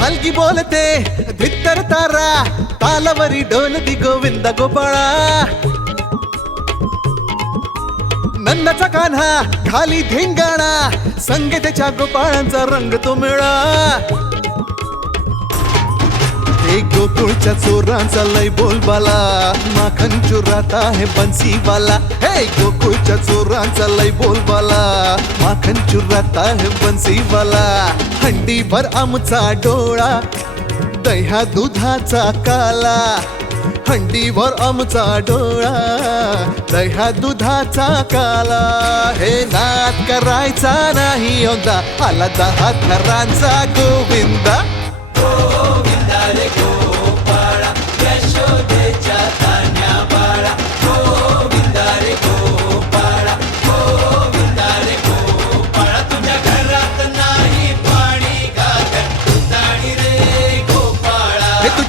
हलगी बोलते धित्तर तारा तालावरी डोलती गोविंद गोपाळा. नंदाचा कान्हा खाली धिंगाणा संगीताच्या गोपाळांचा रंग तो मिळा. हे गोकुळच्या चोरांचा लय बोलबाला. माखन चोरात आहे बन्सीवाला हे गोकुळच्या चोरांचा लय बोलबाला. माखन चोरात आहे बन्सीवाला हंडीभर आमचा डोळा दह्या दुधाचा काला. हंडीवर आमचा डोळा दह्या दुधाचा काला. हे नाद करायचा नाही औंदा आला दहा थरांचा गो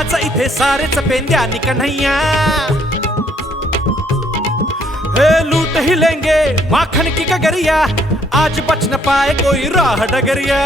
आज इथे सारेच पेंद्यानी कन्हैया हे लूट ही लेंगे माखन की कगरिया आज बच न पाए कोई राह डगरिया.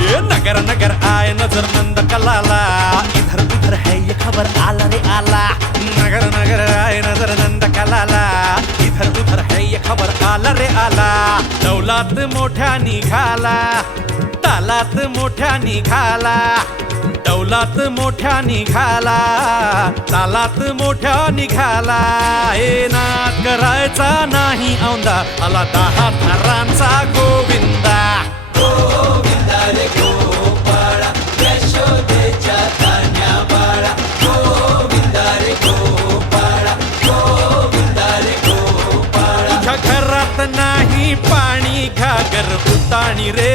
ये नगर नगर आए नजर नंद कलाला इधर उधर है ये खबर आला रे आला. नगर नगर आए नजर नंद कलाला इधर उधर है ये खबर आला रे आला. दौलात मोठ्या निघाला. तालात मोठ्या निघाला दौलात मोठ्या निघाला तालात मोठ्या निघाला. हे नाद करायचा नाही औंदा आला दहा थरांचा गोविंदा. गोविंदा रे गोपाळा यशोदेच्या तान्या बाळा. गोविंदा रे गोपाळा गोविंदा रे गोपाळा. तुझ्या घरात नाही पाणी घागर उताणी रे